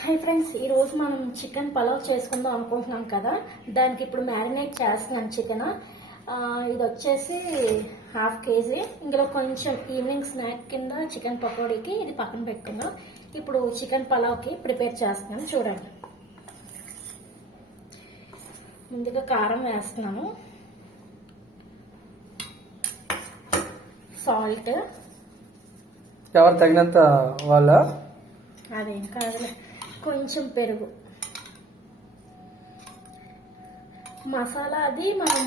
Hi friends, ఈరోజు మనం chicken pulao చేసుకుందాం అనుకుంటున్నాం కదా. దానికి ఇప్పుడు మ్యారినేట్ చేస్తున్నాను చికెన్. ఇది వచ్చేసి 1/2 kg. ఇందులో కొంచెం ఈవినింగ్ స్నాక్ కింద చికెన్ పకోడీకి ఇది పక్కన పెట్టుకుందాం. ఇప్పుడు చికెన్ పలావ్కి ప్రిపేర్ చేస్తున్నాను చూడండి. ముందుగా కారం వేస్తున్నాను, సాల్ట్, ఎవరు తగినంత వాళ్ళ, అదేం కాదులే, కొంచెం పెరుగు, మసాలా అది మనం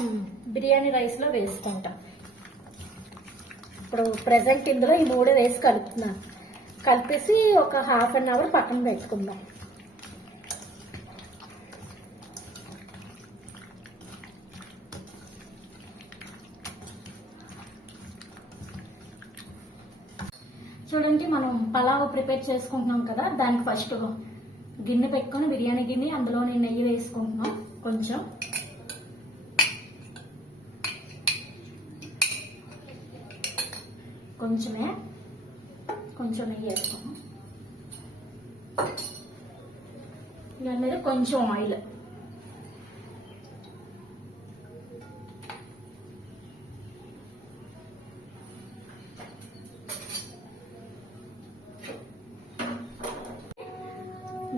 బిర్యానీ రైస్లో వేసుకుంటాం. ఇప్పుడు ప్రెసెంట్ ఇందులో ఈ 3 వేసి కలుపుతున్నాను. కలిపేసి ఒక 1/2 అవర్ పక్కన పెట్టుకుందాం. చూడండి, మనం పలావ్ ప్రిపేర్ చేసుకుంటున్నాం కదా. దానికి ఫస్ట్ గిన్నె పెట్టుకొని, బిర్యానీ గిన్నె, అందులో నేను నెయ్యి వేసుకుంటున్నాం. కొంచెం నెయ్యి వేసుకున్నాం. దాని మీద కొంచెం ఆయిల్,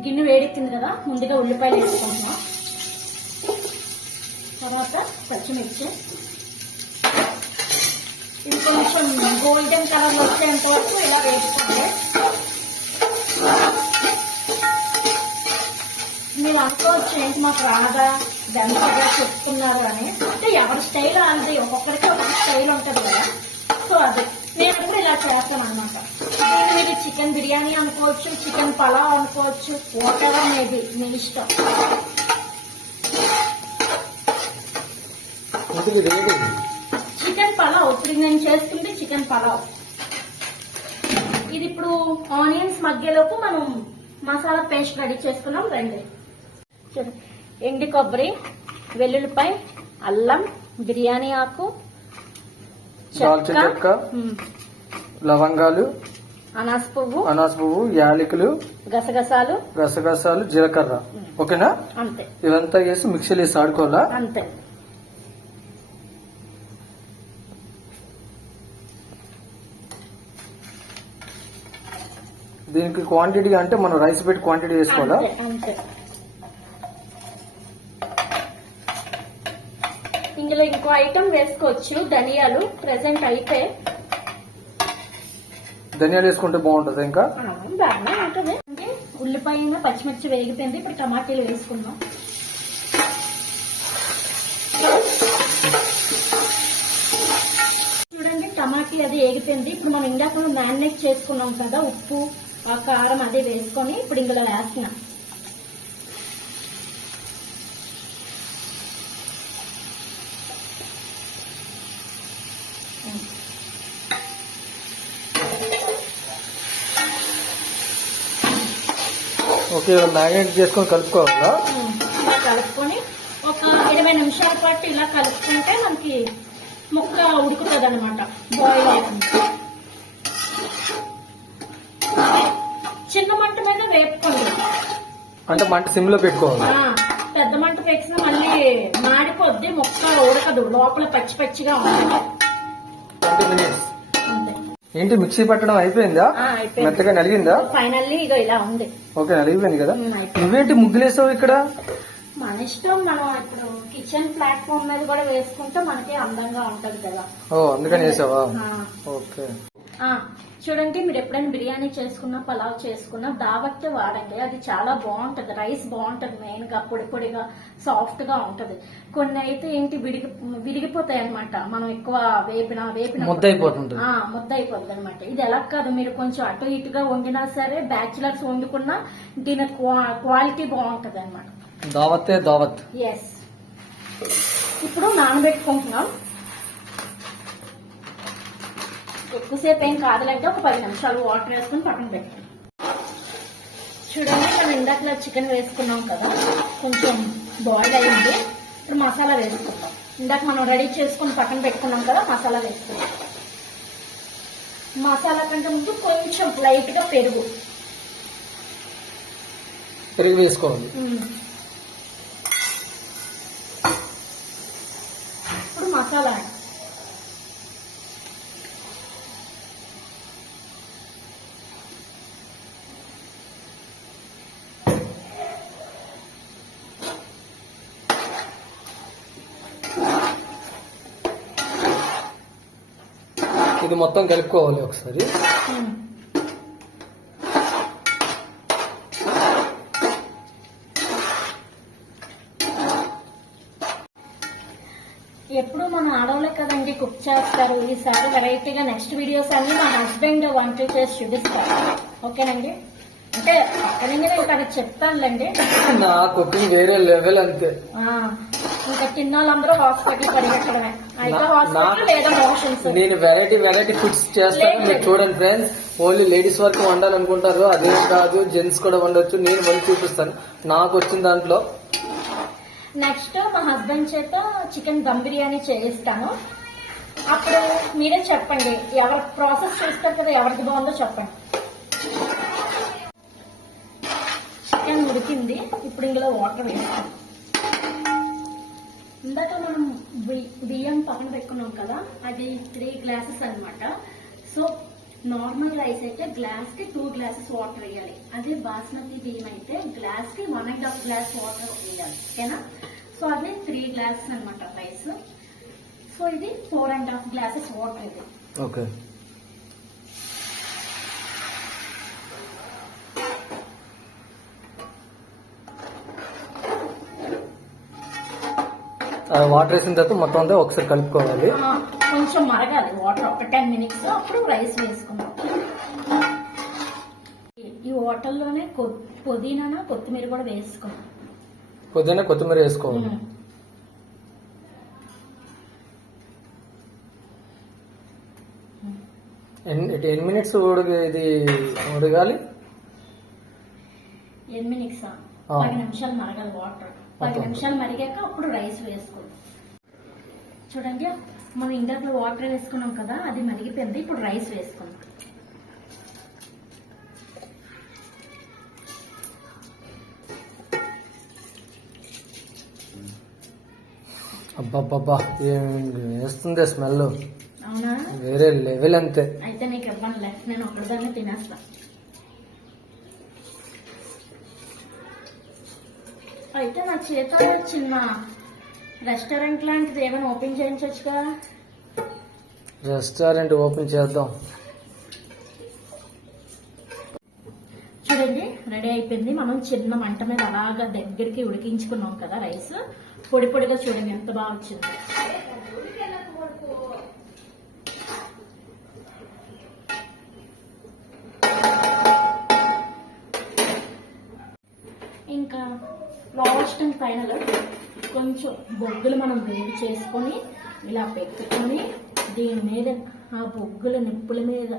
గిన్నె వేడెక్కింది కదా. ముందుగా ఉల్లిపాయలు వేసుకుంటున్నాం, తర్వాత పచ్చిమిర్చి. ఇది కొంచెం గోల్డెన్ కలర్ వచ్చేంత వరకు ఇలా వేసుకోండి. మీరు అనుకోవచ్చు ఏంటి మాకు రాదా, ఎంతగా చెప్తున్నారు అని. అంటే ఎవరి స్టైల్ అది, ఒక్కొక్కరికి ఒక్కొక్క స్టైల్ ఉంటుంది కదా. సో అది నేను కూడా ఇలా చేస్తాను అనమాట. మీరు చికెన్ బిర్యానీ అనుకోవచ్చు, చికెన్ పలావ్ అనుకోవచ్చు, వాటెవర్ మేబీ మీ ఇష్టం. చికెన్ పలావ్ ఇప్పుడు నేను చేస్తుంది చికెన్ పలావ్. ఇది ఇప్పుడు ఆనియన్స్ మగ్గేలోపు మనం మసాలా పేస్ట్ రెడీ చేసుకున్నాం. రండి. ఎండి కొబ్బరి, వెల్లుల్లిపాయ, అల్లం, బిర్యానీ ఆకు, చెక్క, లవంగాలు, అనాస పువ్వు, యాలకులు, గసగసాలు, జీలకర్ర. ఓకేనా? అంతే. ఇదంతా వేసి మిక్సీలో వేసి ఆడుకోవాలా? అంతే. దీనికి క్వాంటిటీ అంటే మనం రైస్ పెట్టి క్వాంటిటీ వేసుకోవాలా? అంతే. ఇందులో ఇంకో ఐటమ్ వేసుకోవచ్చు, ధనియాలు. ప్రెసెంట్ అయితే ధనియాలు వేసుకుంటే బాగుంటుంది. ఇంకా బాగానే ఉంటుంది. అంటే ఉల్లిపాయ, పచ్చిమిర్చి వేగిపోయింది. ఇప్పుడు టమాటీలు వేసుకుందాం. చూడండి, టమాటీ అది వేగిపోయింది. ఇప్పుడు మనం ఇందాక మ్యారినేట్ చేసుకున్నాం కదా, ఉప్పు, ఆ కారం అది వేసుకొని ఇప్పుడు ఇందులో వేస్తున్నాం. ఓకే, మ్యారినేట్ చేసుకొని కలుపుకోవాలా? ఇలా కలుపుకొని ఒక 20 నిమిషాల పాటు ఇలా కలుపుకుంటే మనకి ముక్క ఉడుకుతుంది అనమాట, బాయిల్ అవుతుంది. చిన్న మంట మీద వేపుకోండి. అంటే మంట సిమ్ లో పెట్టుకోవాలి. పెద్ద మంట వేసినా మళ్ళీ మాడిపోద్ది, ముక్క ఉడకదు, లోపల పచ్చి పచ్చిగా ఉంటుంది. 20 minutes. ఏంటి మిక్సీ పట్టడం అయిపోయిందా? మెత్తగా నలిగిందా? ఫైనల్లీ ఇదో ఇలా ఉంది. ఓకే, నలిగిపోయింది కదా. నువ్వేంటి ముగ్గులేసావు ఇక్కడ? మన ఇష్టం. మనం ఇప్పుడు కిచెన్ ప్లాట్ఫామ్ మీద కూడా వేసుకుంటే మనకి అందంగా ఉంటది కదా. ఓ, అందుకని వేసావా? ఓకే. చూడండి, మీరు ఎప్పుడైనా బిర్యానీ చేసుకున్నా, పలావ్ చేసుకున్నా దావత్తే వాడండి. అది చాలా బాగుంటది. రైస్ బాగుంటది, మెయిన్ గా పొడి పొడిగా సాఫ్ట్ గా ఉంటది. కొన్ని అయితే ఏంటి విరిగిపోతాయి అనమాట. మనం ఎక్కువ వేపిన ముద్ద అయిపోతుంది అనమాట. ఇది ఎలా కాదు, మీరు కొంచెం అటు ఇటుగా వండినా సరే, బ్యాచులర్స్ వండుకున్నా దీని క్వాలిటీ బాగుంటది అనమాట. దావత్. ఎస్. ఇప్పుడు నానబెట్టుకుంటున్నాం. ఎక్కువసేపు ఏం కాదులంటే ఒక 10 నిమిషాలు వాటర్ వేసుకుని పక్కన పెట్టండి. చూడండి, మనం ఇందాక చికెన్ వేసుకున్నాం కదా, కొంచెం బాయిల్ అయింది. ఇప్పుడు మసాలా వేసుకుంటాం. ఇందాక మనం రెడీ చేసుకుని పక్కన పెట్టుకున్నాం కదా, మసాలా వేసుకుంటాం. మసాలా కంటే ముందు కొంచెం లైట్ గా పెరుగు, పెరుగు వేసుకోవాలి. ఇప్పుడు మసాలా ఇది మొత్తం కలుపుకోవాలి ఒకసారి. ఎప్పుడు మన ఆడవాళ్ళే కదండి కుక్ చేస్తారు. ఈసారి వెరైటీగా నెక్స్ట్ వీడియోస్ అన్ని మా హస్బెండ్ వంటలు చేసి చూపిస్తారు. ఓకేనండి, అంటే అక్కడి నేను ఇక్కడ చెప్తానులేండి. నా కుకింగ్ వేరే లెవెల్ అంతే. ఇంకా తిన్నాళ్ళందరూ హాస్పిటల్ పరిగెట్టడమే, అయితే హాస్పిటల్ లేదా మోషన్స్. నేను వెరైటీ ఫుడ్స్ చేస్తాను. మీరు చూడండి ఫ్రెండ్స్, ఓన్లీ లేడీస్ వరకు వండాలనుకుంటారు, అదే కాదు జెంట్స్ కూడా వండొచ్చు. నేను వండి చూపిస్తాను నాకు వచ్చిన దాంట్లో. నెక్స్ట్ మా హస్బెండ్ చేత చికెన్ దమ్ బిర్యానీ చేయిస్తాను. అప్పుడు మీరే చెప్పండి, ఎవరి ప్రాసెస్ చేస్తారు కదా, ఎవరికి బాగుందో చెప్పండి. చికెన్ ఉడికింది, ఇప్పుడు ఇందులో వాటర్ వేస్తాం. ఇందాక మనం బియ్యం పక్కన పెట్టుకున్నాం కదా, అది 3 గ్లాసెస్ అన్నమాట. సో నార్మల్ రైస్ అయితే గ్లాస్ కి 2 గ్లాసెస్ వాటర్ వేయాలి. అదే బాస్మతి బియ్యం అయితే గ్లాస్ కి 1.5 గ్లాస్ వాటర్ వేయాలి. ఓకేనా? సో అది 3 గ్లాసెస్ అనమాట రైస్. సో ఇది 4.5 గ్లాసెస్ వాటర్ ఇది. ఓకే, వాటర్ వేసిన తర్వాత మొత్తం అంతా ఒకసారి కలుపుకోవాలి. కొంచెం మరగాలి వాటర్, ఒక 10 మినిట్స్. అప్పుడు రైస్ వేసుకుందాం. ఈ వాటర్ లోనే పుదీనా కొత్తిమీర కూడా వేసుకుందాం. పుదీనా కొత్తిమీర వేసుకోవాలి. ఎన్ని మినిట్స్ ఇది ఉడగాలి? 10 మినిట్స్, 10 నిమిషాలు మరగాలి వాటర్. 10 నిమిషాలు మరిగాక అప్పుడు రైస్ వేసుకోవాలి. చూడండి, మనం ఇందాక వాటర్ వేసుకున్నాం కదా, అది మరిగిపోయింది. ఇప్పుడు రైస్ వేసుకుందాం. అబ్బాబ్బా, వేస్తుంది స్మెల్. అవునా? వేరే లెవెల్ అంతే. అయితే నీకు ఇవ్వనులే, నేను ఒక్కదాన్ని తినేస్తా. అయితే నా చేత చిన్న రెస్టారెంట్ లాంటిది ఏమైనా ఓపెన్ చేయించవచ్చుగా. రెస్టారెంట్ ఓపెన్ చేద్దాం. చూడండి, రెడీ అయిపోయింది. మనం చిన్న మంట మీద అలాగా దగ్గరికి ఉడికించుకున్నాం కదా రైస్. పొడి పొడిగా చూడండి ఎంత బాగా వచ్చింది. ఇంకా లాస్ట్ అండ్ ఫైనల్ కొంచెం బొగ్గులు మనం వేడి చేసుకొని ఇలా పెట్టుకొని దీని మీద ఆ బొగ్గుల నిప్పుల మీద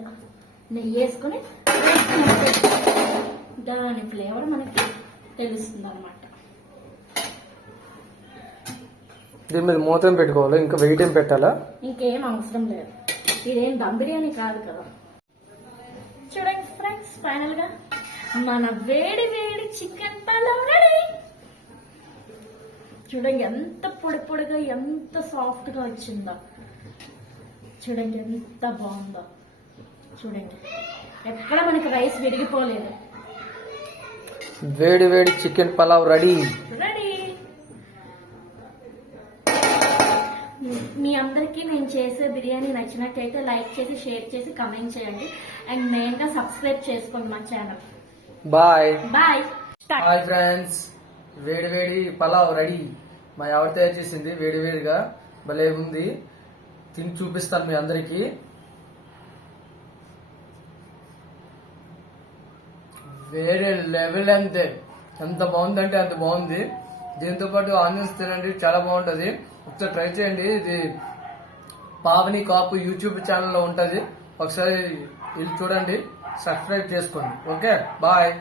నెయ్యి వేసుకొని దాని ఫ్లేవర్ మనకి తెలుస్తుంది అనమాట. దీని మీద మూతం పెట్టుకోవాలి, ఇంకా వెయిట్ ఏం పెట్టాలా? ఇంకేం అవసరం లేదు. ఇదేం దమ్ బిర్యానీ కాదు కదా. చూడండి ఫ్రెండ్స్, ఫైనల్ గా మన వేడి వేడి చికెన్ పలావ్ రెడీ. చూడండి ఎంత పొడి పొడిగా, ఎంత సాఫ్ట్ గా వచ్చిందో. చూడండి ఎంత బాగుందో. చూడండి, ఎక్కడ మనకి రైస్ విరిగిపోలేదు. వేడి వేడి చికెన్ పలావ్ రెడీ. రెడీ. మీ అందరికీ నేను చేసే బిర్యానీ నచ్చినట్టయితే లైక్ చేసి, షేర్ చేసి, కమెంట్ చేయండి. అండ్ మెయిన్ గా సబ్స్క్రైబ్ చేసుకోండి మా channel. Bye bye. Hi friends, వేడి వేడి పలావ్ రెడీ. మా ఆవిడ తయారు చేసింది, వేడి వేడిగా భలే ఉంది. తిని చూపిస్తాను మీ అందరికి. వేరే లెవెల్ అంతే. ఎంత బాగుందంటే అంత బాగుంది. దీంతో పాటు ఆనియన్స్ తినండి, చాలా బాగుంటది. ఒకసారి ట్రై చేయండి. ఇది పావని కాపు యూట్యూబ్ ఛానల్లో ఉంటది. ఒకసారి వెళ్ళి చూడండి, సబ్స్క్రైబ్ చేసుకోండి. Okay, bye.